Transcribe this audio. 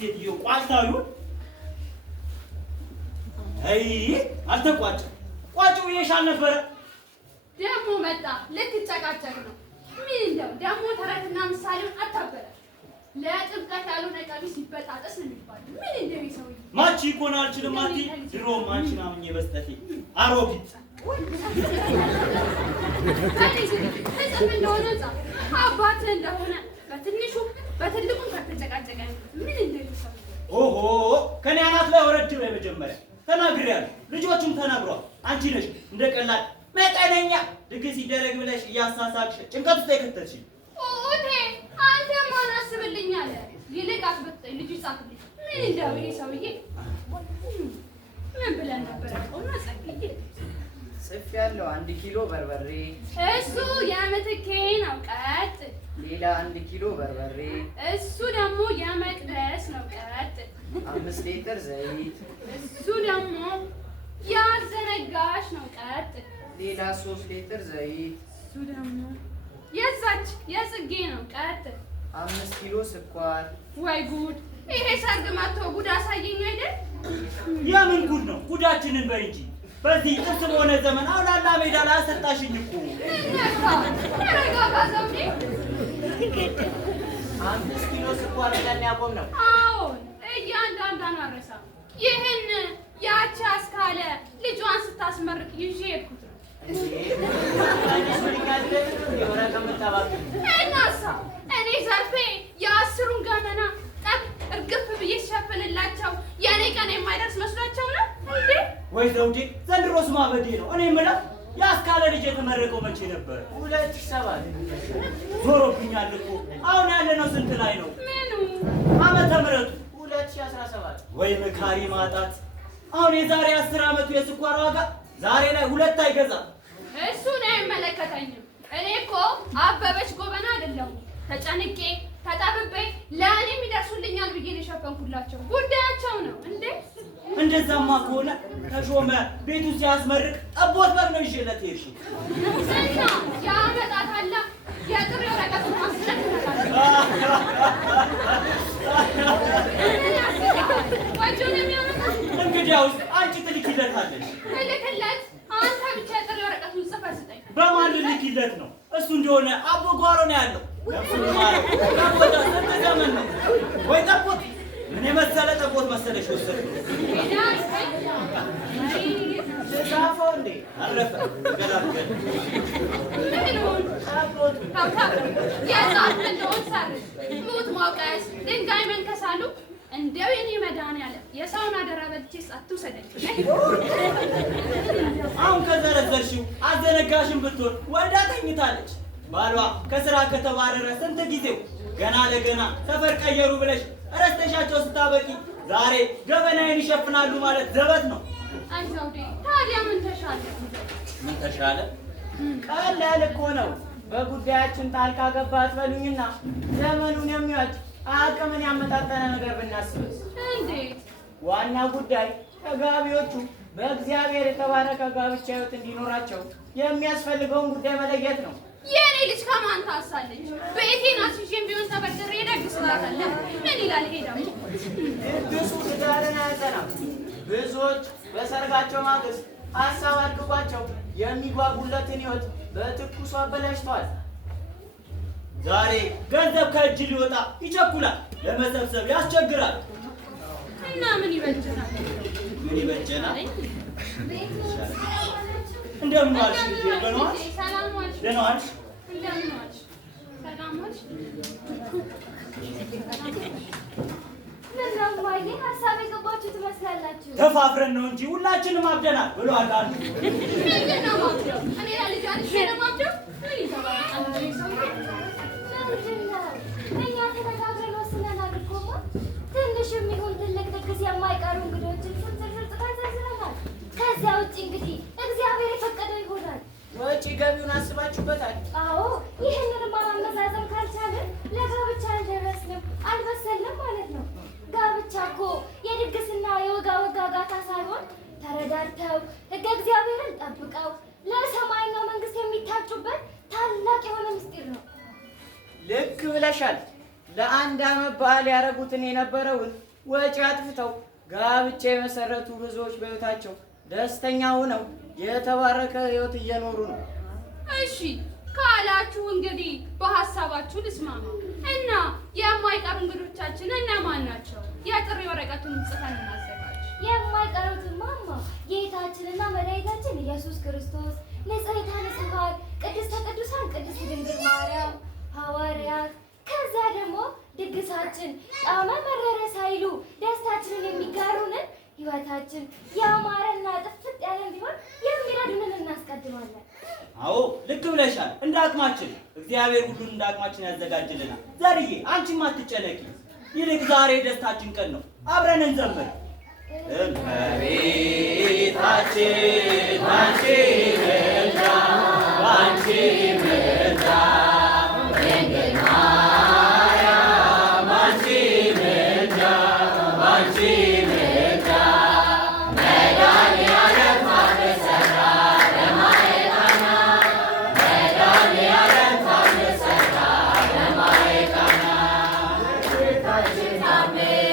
ሴትዮ ቋጭታዩ አይ አልተቋጨ ቋጭው ይሻል ነበር ደግሞ መጣ ልትጨቃጨቅ ነው ምን እንደው ደግሞ ተረትና ምሳሌውን አታበረ ለጥብቀት ያልሆነ ቀሚስ ይበጣጠስ ነው የሚባለው ምን እንደው ይሰው ማቺ ኮና አልችልም አቲ ድሮ ማንቺን አምኜ በስተቴ አሮጊት ህዝብ እንደሆነ አባት እንደሆነ በትንሹ በትልቁ ከተጨቃጨቀ ምን እንደው ይሰው ኦሆ ከኔ አናት ላይ ወረድ ነው መጀመሪያ ተናግሬያለሁ ልጆቹም ተናግሯል አንቺ ነሽ እንደቀላል መጠነኛ ድግስ ይደረግ ብለሽ እያሳሳቅሽ ጭንቀት ውስጥ የከተትሽ ኦቴ አንተ ማን አስብልኛል ይልቅ አትበጠኝ ልጅ ጻፍልኝ ምን እንደው ይሄ ሰውዬ ምን ብለን ነበር ቆና ጻፍልኝ ጽፍ ያለው 1 ኪሎ በርበሬ እሱ የምትኬ ነው ቀጥ ሌላ 1 ኪሎ በርበሬ እሱ ደግሞ የመቅደስ ነው ቀጥ 5 ሊትር ዘይት እሱ ደግሞ ያዘነጋሽ ነው ቀጥ ሌላ 3 ሊትር ዘይት እሱ ደግሞ የዛች የጽጌ ነው ቀጥ 5 ኪሎ ስኳር ወይ ጉድ ይሄ ሰርግ መጥቶ ጉድ አሳየኝ አይደል የምን ጉድ ነው ጉዳችንን በይ እንጂ በዚህ ጥርስ በሆነ ዘመን አውላላ ሜዳ ላይ አሰጣሽኝ እኮ ነካ ተረጋጋ ዘውዴ 5 ኪሎ ስኳር ለኔ ያቆም ነው አዎ እያንዳንዷን አረሳ ይህን ያቺ አስካለ ልጇን ስታስመርቅ ይዤ ሄድኩት ነው እናሳ እኔ ዘርፌ የአስሩን ገመና ጠቅ እርግፍ ብዬ ሲሸፍንላቸው የእኔ ቀን የማይደርስ መስሏቸው ነው እንዴ ወይ ዘውዴ ዘንድሮስ ማበዴ ነው እኔ የምለው የአስካለ ልጅ የተመረቀው መቼ ነበር 2007 ዞሮብኛል እኮ አሁን ያለነው ስንት ላይ ነው ምኑ ዓመተ ምህረቱ 2017 ወይ መካሪ ማጣት አሁን የዛሬ 10 ዓመቱ የስኳር ዋጋ ዛሬ ላይ 2 አይገዛም እሱን አይመለከተኝም እኔ እኮ አበበች ጎበና አይደለሁም ተጨንቄ ተጠብቤ ለእኔም ይደርሱልኛል ብዬ ነው የሸፈንኩላቸው ጉዳያቸው ነው እንዴ እንደዛማ ከሆነ ተሾመ ቤቱ ሲያስመርቅ ጠቦት በግ ነው ይዤለት ሄድሽው እና ያመጣታላ የጥሪ ወረቀት ማስለት እንግዲያውስ አንቺ ትልኪለታለሽ እልክለት አንተ ብቻ የጥሪ ወረቀቱን ጽፈህ ስጠኝ በማን ልልኪለት ነው እሱ እንደሆነ አቦ ጓሮ ነው ያለው ነፍሱን ማረው ጠቦት ስንት ዘመን ነው ወይ ጠቦት ምን የመሰለ ጠቦት መሰለሽ ወሰድኩ ተጻፈው እንዴ አረፈ ገላገል የጻፍ እንደሆን ሰርዝ ሙት ማውቀስ ድንጋይ መንከሳሉ እንደው የኔ መድኃኒዓለም የሰውን አደራ በልቼስ አትውሰደኝ አሁን ከዘረዘርሽው አዘነጋሽን ብትሆን ወልዳ ተኝታለች ባሏ ከስራ ከተባረረ ስንት ጊዜው ገና ለገና ሰፈር ቀየሩ ብለሽ ረስተሻቸው ስታበቂ ዛሬ ገበናዬን ይሸፍናሉ ማለት ዘበት ነው አንተውዴ ታዲያ ምን ተሻለ ምን ተሻለ ቀላል እኮ ነው በጉዳያችን ጣልቃ ገባ አትበሉኝና ዘመኑን የሚዋጅ አቅምን ያመጣጠነ ነገር ብናስብስ እንዴት ዋና ጉዳይ ተጋቢዎቹ በእግዚአብሔር የተባረከ ጋብቻ ሕይወት እንዲኖራቸው የሚያስፈልገውን ጉዳይ መለየት ነው የኔ ልጅ ከማን ታሳለች ቤቴን አስይዤም ቢሆን ተበድሬ ደግስላታለሁ ምን ይላል ይሄ ደግሞ ድግሱ ትዳርን አያጸናም ብዙዎች በሰርጋቸው ማግስት ሀሳብ አድርጓቸው የሚጓጉለትን ሕይወት በትኩሱ አበላሽተዋል ዛሬ ገንዘብ ከእጅ ሊወጣ ይቸኩላል ለመሰብሰብ ያስቸግራል እና ምን ይበጀናል ምን ይበጀናል እንደምን ዋልሽ ደህና ዋልሽ ሰላም ዋልሽ ደህና ዋልሽ እንደምን ዋልሽ ሰላም ዋልሽ ምነው እማዬ ሀሳብ የገባችሁ ትመስላላችሁ ተፋፍረን ነው እንጂ ሁላችንም አብደናል ብሏል አንዱ ምንድን ነው ማብደው እኔ ለልጅ አንቺ ነው ማብደው ምን ይገባል ምንድን ነው እኛ ተነጋግረን ወስነናል እኮማ ትንሽም ይሁን ትልቅ ድግስ የማይቀሩ እንግዶችን ዝርዝር ተዘርዝረናል ከዚያ ውጭ እንግዲህ እግዚአብሔር የፈቀደው ይሆናል ወጪ ገቢውን አስባችሁበታል አዎ ይህንንማ ማመዛዘን ካልቻልን ለጋብቻ አልደረስንም አልበሰልንም ማለት ነው ጋብቻ እኮ የድግስና የወጋ ወጋጋታ ሳይሆን ተረዳድተው ሕገ እግዚአብሔርን ጠብቀው ለሰማይና መንግስት የሚታጩበት ታላቅ የሆነ ምስጢር ነው ልክ ብለሻል ለአንድ ዓመት በዓል ያደረጉትን የነበረውን ወጪ አጥፍተው ጋብቻ የመሰረቱ ብዙዎች በሕይወታቸው ደስተኛ ሆነው የተባረከ ሕይወት እየኖሩ ነው። እሺ ካላችሁ እንግዲህ በሀሳባችሁ ልስማማ እና የማይቀሩ እንግዶቻችን እነማን ናቸው? የጥሪ ወረቀቱን ጽፈን እናዘጋጅ። የማይቀሩትማማ ጌታችንና መድኃኒታችን ኢየሱስ ክርስቶስ፣ ንጽሕተ ንጹሐን ቅድስተ ቅዱሳን ቅድስት ድንግል ማርያም፣ ሐዋርያት፣ ከዛ ደግሞ ድግሳችን ጣዕመ መረረ ሳይሉ ደስታችንን የሚጋሩንን ሕይወታችን ያማረና ጥፍጥ ያለ እንዲሆን የሚረዱንን እናስቀድማለን። አዎ ልክ ብለሻል። እንደ አቅማችን እግዚአብሔር ሁሉን እንደ አቅማችን ያዘጋጅልናል። ዘርዬ አንቺም አትጨነቂ። ይልቅ ዛሬ ደስታችን ቀን ነው። አብረን እንዘምር። እመቤታችን አንቺ ምልጃ ባንቺ ምልጃ ድንግል ማርያም አንቺ ምልጃ ባንቺ ምልጃ መድኃኒዓለም ታምር ሠራ ለማየ ቃና መድኃኒዓለም ታምር ሠራ ለማየ ቃና ጌታችን ታምር